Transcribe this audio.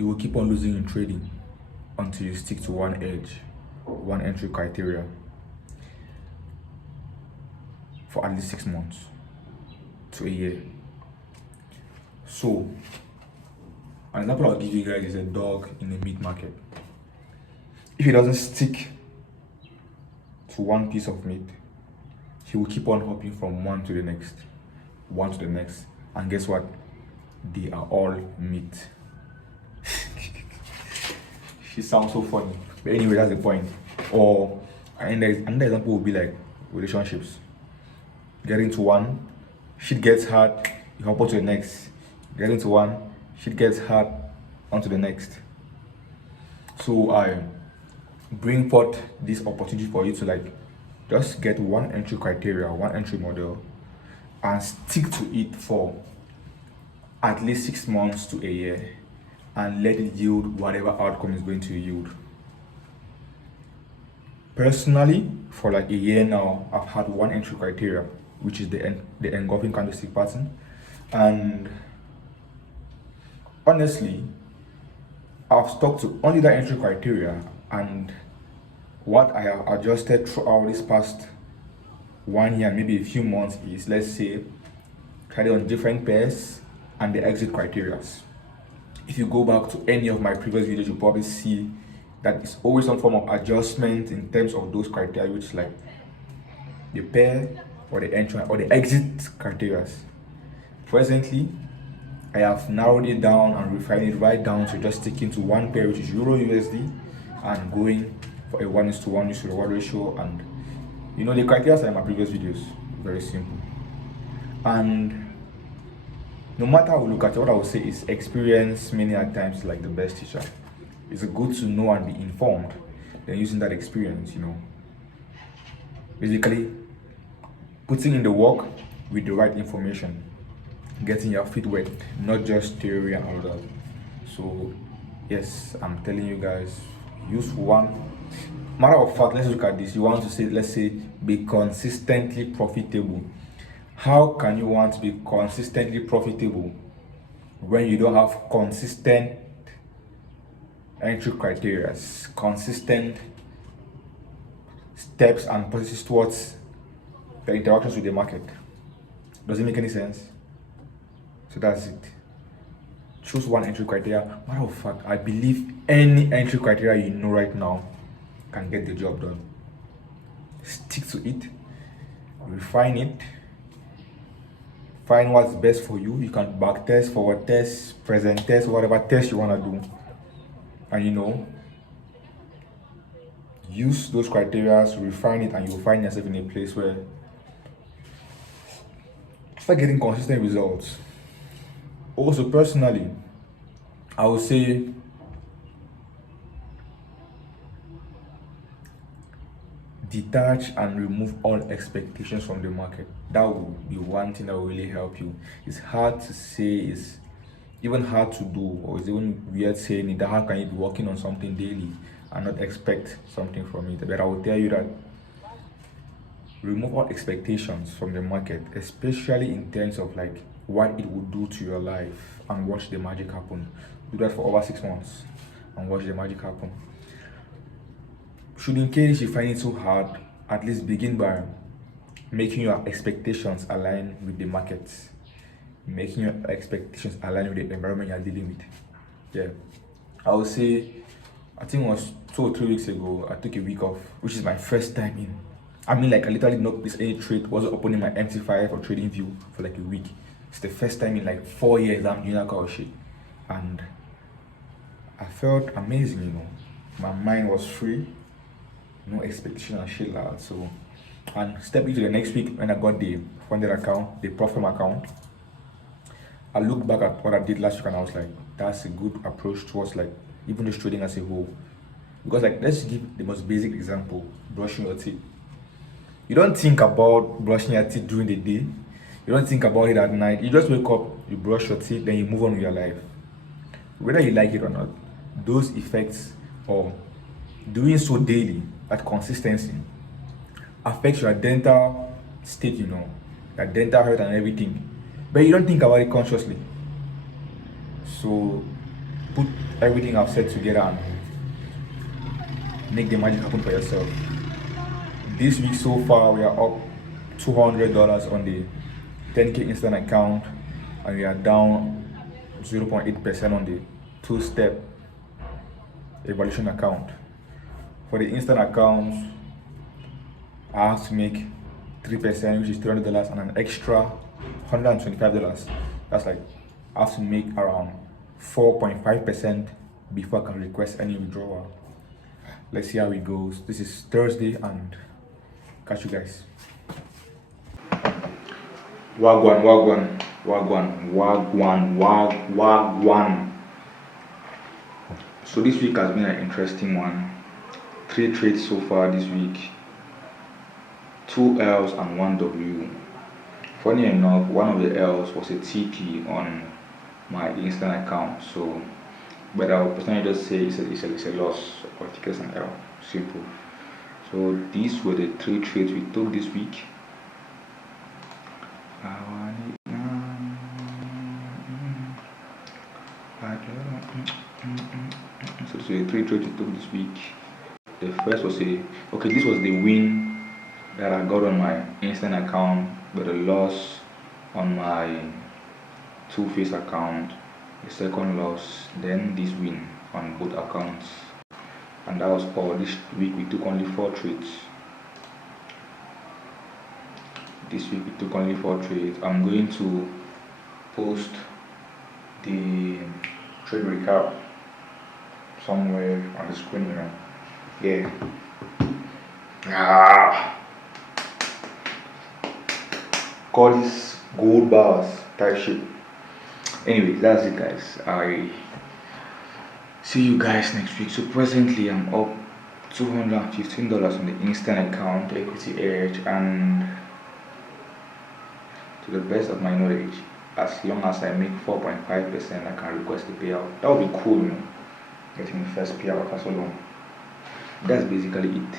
you will keep on losing in trading until you stick to one edge, one entry criteria for at least 6 months to a year. So, an example I'll give you guys is a dog in the meat market. If he doesn't stick to one piece of meat, he will keep on hopping from one to the next, one to the next, and guess what? They are all meat. She sounds so funny, but anyway, that's the point. Or another example would be like relationships. Get into one, shit gets hard, you hop on to the next. Get into one, shit gets hard, onto the next. So I bring forth this opportunity for you to like just get one entry criteria, one entry model, and stick to it for at least 6 months to a year, and let it yield whatever outcome is going to yield. Personally, for like a year now, I've had one entry criteria, which is the engulfing candlestick pattern, and honestly, I've stuck to only that entry criteria, and what I have adjusted throughout this past 1 year, maybe a few months, is, let's say, try it on different pairs and the exit criteria. If you go back to any of my previous videos, you'll probably see that it's always some form of adjustment in terms of those criteria, which is like the pair or the entry or the exit criteria. Presently, I have narrowed it down and refined it right down to just sticking to one pair, which is Euro USD, and going for a 1:1 to reward ratio. And you know, the criteria are in my previous videos, very simple. And no matter how we look at it, what I would say is experience many a times like the best teacher. It's good to know and be informed, then using that experience, you know, basically putting in the work with the right information, getting your feet wet, not just theory and all that. So yes, I'm telling you guys, use one. Matter of fact, let's look at this. You want to say, let's say, be consistently profitable. How can you want to be consistently profitable when you don't have consistent entry criteria, consistent steps and processes towards the interactions with the market? Does it make any sense? So that's it. Choose one entry criteria. Matter of fact, I believe any entry criteria you know right now can get the job done. Stick to it, refine it, find what's best for you. You can back test, forward test, present test, whatever test you want to do. And you know, use those criteria to refine it, and you'll find yourself in a place where start getting consistent results. Also, personally, I would say detach and remove all expectations from the market. That would be one thing that will really help you. It's hard to say, it's even hard to do, or it's even weird saying it, that how can you be working on something daily and not expect something from it? But I will tell you that remove all expectations from the market, especially in terms of like what it will do to your life, and watch the magic happen. Do that for over 6 months and watch the magic happen. Should, in case you find it so hard, at least begin by making your expectations align with the market, making your expectations align with the environment you're dealing with. Yeah, I would say, I think it was 2 or 3 weeks ago, I took a week off, which is my first time in. I mean, like, I literally not this any trade, wasn't opening my MT5 or TradingView for like a week. It's the first time in like 4 years I'm doing that kind of shit, and I felt amazing, you know. My mind was free, no expectation and shit like that. So, and step into the next week when I got the funded account, the Profit account, I looked back at what I did last week and I was like, that's a good approach towards like even just trading as a whole. Because like, let's give the most basic example, brushing your teeth. You don't think about brushing your teeth during the day. You don't think about it at night. You just wake up, you brush your teeth, then you move on with your life. Whether you like it or not, those effects or doing so daily, that consistency, affects your dental state, you know, your dental health and everything. But you don't think about it consciously. So put everything I've said together and make the magic happen for yourself. This week so far, we are up $200 on the 10K instant account, and we are down 0.8% on the two-step evaluation account. For the instant accounts, I have to make 3%, which is $300, and an extra $125. That's like I have to make around 4.5% before I can request any withdrawal. Let's see how it goes. This is Thursday, and catch you guys. Wagwan. So this week has been an interesting one. 3 trades so far this week. 2 L's and 1 W. Funny enough, one of the L's was a TP on my instant account. So, but I'll personally just say it's a loss, or it's an L. Simple. So these were the 3 trades we took this week. So these were the 3 trades we took this week. The first was this was the win that I got on my instant account, but a loss on my Two-Face account. The second loss, then this win on both accounts, and that was all. This week we took only 4 trades. I'm going to post the trade recap somewhere on the screen, Yeah. Call this gold bars type shit. Anyway, that's it, guys. I see you guys next week. So presently I'm up $215 on the instant account, Equity Edge, and to the best of my knowledge, as long as I make 4.5%, I can request the payout. That would be cool, getting the first payout after so long. That's basically it.